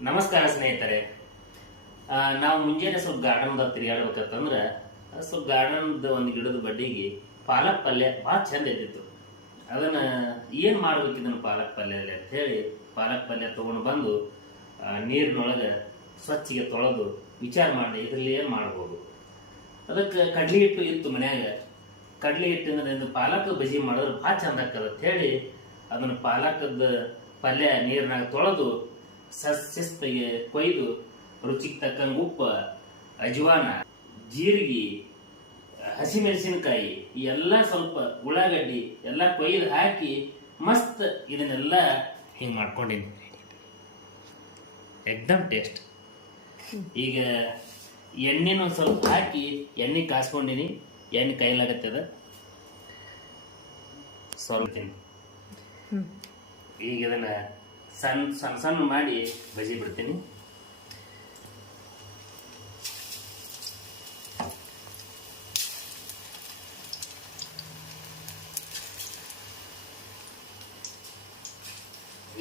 ನಮಸ್ಕಾರ ಸ್ನೇಹಿತರೆ. ನಾವು ಮುಂಜಾನೆ ಸ್ವಲ್ಪ ಗಾರ್ಡನ್ದಾಗ ತಿರುಗಾಡ್ಬೇಕಂತಂದ್ರೆ ಸ್ವಲ್ಪ ಗಾರ್ಡನ್ದ ಒಂದು ಗಿಡದ ಬಡ್ಡಿಗೆ ಪಾಲಕ್ ಪಲ್ಯ ಭಾಳ ಚಂದ ಇದ್ದಿತ್ತು. ಅದನ್ನ ಏನು ಮಾಡ್ಬೇಕು ಇದನ್ನು ಪಾಲಕ್ ಅಂತ ಹೇಳಿ ಪಾಲಕ್ ಪಲ್ಯ ತೊಗೊಂಡು ಬಂದು ನೀರಿನೊಳಗೆ ಸ್ವಚ್ಛಗೆ ತೊಳೆದು ವಿಚಾರ ಮಾಡಿ ಇದರಲ್ಲಿ ಏನು ಮಾಡ್ಬೋದು. ಅದಕ್ಕೆ ಕಡ್ಲಿ ಹಿಟ್ಟು ಇತ್ತು ಮನ್ಯಾಗ. ಕಡ್ಲಿ ಹಿಟ್ಟಿನ ಪಾಲಕ್ ಬಜಿ ಮಾಡಿದ್ರೆ ಭಾಳ ಚಂದ ಅಂತ ಹೇಳಿ ಅದನ್ನ ಪಾಲಕದ ಪಲ್ಯ ನೀರಿನಾಗ ತೊಳೆದು ಸಸ್ ಶಿಸ್ತಿಗೆ ಕೊಯ್ದು ರುಚಿಗೆ ತಕ್ಕಂಗೆ ಉಪ್ಪು ಅಜ್ವಾನ ಜೀರಿಗೆ ಹಸಿಮೆಣಸಿನಕಾಯಿ ಎಲ್ಲ ಸ್ವಲ್ಪ ಉಳ್ಳಾಗಡ್ಡಿ ಎಲ್ಲ ಕೊಯ್ದು ಹಾಕಿ ಮಸ್ತ್ ಇದನ್ನೆಲ್ಲ ಹಿಂಗೆ ಮಾಡ್ಕೊಂಡಿನಿ. ಎಕ್ದಮ್ ಟೇಸ್ಟ್. ಈಗ ಎಣ್ಣೆನ ಒಂದು ಸ್ವಲ್ಪ ಹಾಕಿ ಎಣ್ಣೆ ಕಾಸ್ಕೊಂಡಿನಿ. ಎಣ್ಣೆ ಕೈಲಾಗತ್ತದ. ಸ್ವಲ್ಪ. ಈಗ ಇದನ್ನ ಸಣ್ಣ ಸಣ್ಣ ಸಣ್ಣ ಮಾಡಿ ಬಜಿ ಬಿಡ್ತೀನಿ.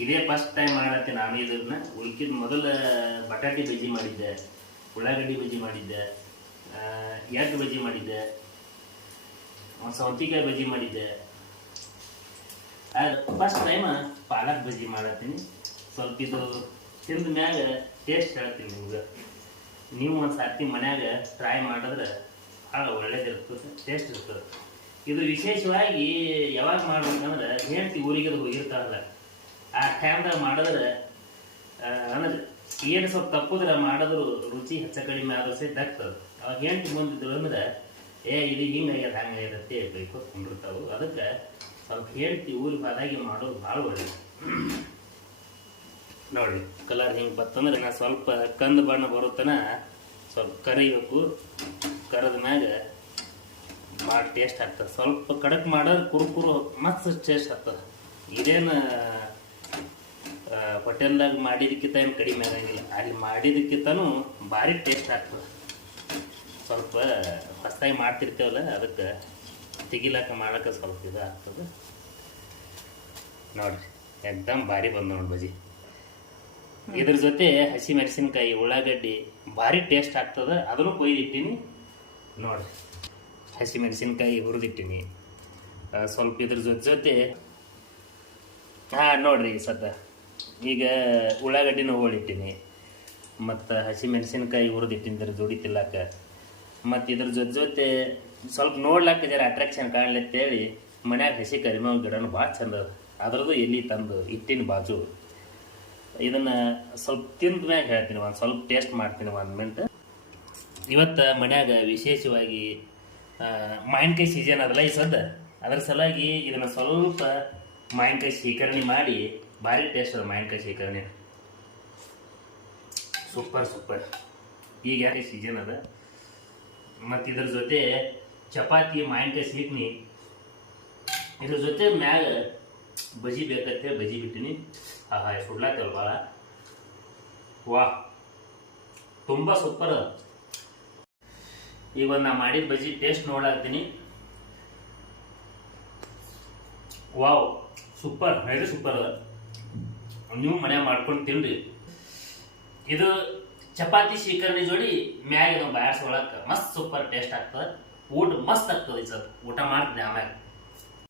ಇದೇ ಫಸ್ಟ್ ಟೈಮ್ ಮಾಡತ್ತೆ ನಾನು ಇದನ್ನ. ಉಳ್ಕಿದ ಮೊದಲ ಬಟಾಟೆ ಬಜ್ಜಿ ಮಾಡಿದ್ದೆ, ಉಳ್ಳಾಗಡ್ಡಿ ಬಜ್ಜಿ ಮಾಡಿದ್ದೆ ಎಗ್ ಬಜ್ಜಿ ಮಾಡಿದ್ದೆ ಸೌತಿಕಾಯಿ ಬಜ್ಜಿ ಮಾಡಿದ್ದೆ. ಫಸ್ಟ್ ಟೈಮ್ ಪಾಲಕ್ ಬಜ್ಜಿ ಮಾಡತ್ತೀನಿ. ಸ್ವಲ್ಪ ಇದು ತಿಂದ ಮ್ಯಾಗ ಟೇಸ್ಟ್ ಹೇಳ್ತೀನಿ ನಿಮ್ಗೆ. ನೀವು ಒಂದು ಸರ್ತಿ ಮನ್ಯಾಗ ಟ್ರೈ ಮಾಡಿದ್ರೆ ಭಾಳ ಒಳ್ಳೇದಿರ್ತದೆ ಟೇಸ್ಟ್ ಇರ್ತದೆ. ಇದು ವಿಶೇಷವಾಗಿ ಯಾವಾಗ ಮಾಡ್ಬೇಕಂದ್ರೆ ಹೆಂಡತಿ ಊರಿಗೆ ಹೋಗಿರ್ತಾರಲ್ಲ, ಆ ಟೈಮ್ದಾಗ ಮಾಡಿದ್ರೆ ಅಂದ್ರೆ ಏನು ಸ್ವಲ್ಪ ತಪ್ಪಿದ್ರೆ ಮಾಡಿದ್ರು ರುಚಿ ಹೆಚ್ಚ ಕಡಿಮೆ ಆದ್ರೂ ಸಹಿತ ಆಗ್ತದೆ. ಅವಾಗ ಹೆಂಡತಿ ಮುಂದಿದ್ರು ಅಂದ್ರೆ, ಏ, ಇದು ಹಿಂಗಾಗ್ಯದ, ಹಂಗಾಗ್ಯದ ಅಂತ ಹೇಳ್ಬೇಕು ಕೊಂಡಿರ್ತಾವು ಅದಕ್ಕೆ ಸ್ವಲ್ಪ ಹೇಳ್ತಿ ಊರು ಬಾದಾಗಿ ಮಾಡೋದು ಭಾಳ ಒಳ್ಳೆಯದು ನೋಡಿ ಕಲರ್ ಹಿಂಗೆ ಬತ್ತಂದ್ರೆ ನಾ ಸ್ವಲ್ಪ ಕಂದು ಬಣ್ಣ ಬರುತ್ತನ ಸ್ವಲ್ಪ ಕರಿಬೇಕು. ಕರೆದ ಮ್ಯಾಗ ಭಾಳ ಟೇಸ್ಟ್ ಆಗ್ತದೆ. ಸ್ವಲ್ಪ ಕಡಕ್ ಮಾಡೋದು ಕುರುಕುರು ಮಸ್ತ್ ಟೇಸ್ಟ್ ಆಗ್ತದೆ. ಇದೇನು ಹೋಟೆಲ್ದಾಗ ಮಾಡಿದ್ದಕ್ಕಿಂತ ಏನು ಕಡಿಮೆ ಆಗಂಗಿಲ್ಲ. ಅಲ್ಲಿ ಮಾಡಿದ್ದಕ್ಕಿಂತನೂ ಭಾರಿ ಟೇಸ್ಟ್ ಆಗ್ತದೆ. ಸ್ವಲ್ಪ ಹೊಸದಾಗಿ ಮಾಡ್ತಿರ್ತೇವಲ್ಲ ಅದಕ್ಕೆ ತೆಗಿಲಾಕ ಮಾಡಕ್ಕೆ ಸ್ವಲ್ಪ ಇದು ಆಗ್ತದೆ. ನೋಡ್ರಿ ಎಕ್ದಮ್ ಭಾರಿ ಬಂದು ನೋಡಿ ಬಜಿ ಇದ್ರ ಜೊತೆ ಹಸಿ ಮೆಣಸಿನ್ಕಾಯಿ ಉಳ್ಳಾಗಡ್ಡಿ ಭಾರಿ ಟೇಸ್ಟ್ ಆಗ್ತದೆ. ಅದನ್ನು ಕೊಯ್ದಿಟ್ಟಿನಿ. ನೋಡ್ರಿ ಹಸಿ ಮೆಣಸಿನ್ಕಾಯಿ ಹುರಿದಿಟ್ಟಿನಿ. ಸ್ವಲ್ಪ ಇದ್ರ ಜೊತೆ ಜೊತೆ ಹಾಂ ನೋಡ್ರಿ ಸದ್ದ ಈಗ ಉಳ್ಳಾಗಡ್ಡಿನ ಹೋಳಿಟ್ಟಿನಿ. ಮತ್ತು ಹಸಿ ಮೆಣಸಿನ್ಕಾಯಿ ಹುರಿದಿಟ್ಟಿನಿ ಜೋಡಿ ತಿನ್ನಕ ಮತ್ತು ಇದ್ರ ಜೊತೆ ಜೊತೆ ಸ್ವಲ್ಪ ನೋಡ್ಲಾಕ ಜರ ಅಟ್ರಾಕ್ಷನ್ ಕಾಣಲಿ ಅಂತೇಳಿ ಮನ್ಯಾಗ ಹಸಿ ಕರಿಬೇವು ಗಿಡನೂ ಭಾಳ ಚಂದ ಅದ. ಅದ್ರದ್ದು ಎಲ್ಲಿ ತಂದು ಇಟ್ಟಿನ ಬಾಜು. ಇದನ್ನ ಸ್ವಲ್ಪ ತಿಂದ ಮ್ಯಾಗ ಹೇಳ್ತೀನಿ, ಒಂದು ಸ್ವಲ್ಪ ಟೇಸ್ಟ್ ಮಾಡ್ತೀನಿ ಒಂದು ಮಿಂಟ್ ಇವತ್ತು ಮನ್ಯಾಗ ವಿಶೇಷವಾಗಿ ಮಾವಿನಕಾಯಿ ಸೀಸನ್ ಅದಲ್ಲ ಈ ಸದ್ದ? ಅದ್ರ ಸಲುವಾಗಿ ಇದನ್ನ ಸ್ವಲ್ಪ ಮಾವಿನಕಾಯಿ ಶೇಖರಣೆ ಮಾಡಿ, ಭಾರಿ ಟೇಸ್ಟ್ ಅದ ಮಾವಿನಕಾಯಿ ಶೇಖರಣೆ. Super super. ಈಗ ಯಾಕೆ ಸೀಸನ್ ಅದ? ಮತ್ತು ಇದ್ರ ಜೊತೆ ಚಪಾತಿ ಮಾವಿನಕಾಯಿ ಸೀಟ್ನಿ. ಇದ್ರ ಜೊತೆ ಮ್ಯಾಗ ಬಜಿ ಬೇಕತ್ತೆ ಬಜಿ ಬಿಟ್ಟಿನಿ. ಆಹಾ ಸುಡ್ಲಾಕಲ್ ಭಾಳ ವಾ, ತುಂಬ ಸೂಪರ್. ಈಗ ನಾ ಮಾಡಿದ ಬಜಿ ಟೇಸ್ಟ್ ನೋಡಾಕ್ತೀನಿ ವಾವ್, ಸೂಪರ್ ವೆರಿ ಸೂಪರ್ ಅದ. ನೀವು ಮನೆ ಮಾಡ್ಕೊಂಡು ತಿನ್ರಿ. ಇದು ಚಪಾತಿ ಶೀಕರ್ಣಿ ಜೋಡಿ ಮ್ಯಾಗ ನಾವು ಬ್ಯಾಡ್ಸ್ ಒಳಕ್ಕೆ ಮಸ್ತ್ ಸೂಪರ್ ಟೇಸ್ಟ್ ಆಗ್ತದೆ. ಊಟ ಮಸ್ತ್ ಆಗ್ತದೆ ಈ ಊಟ ಮಾಡ್ತೀನಿ ಆಮ್ಯಾಗ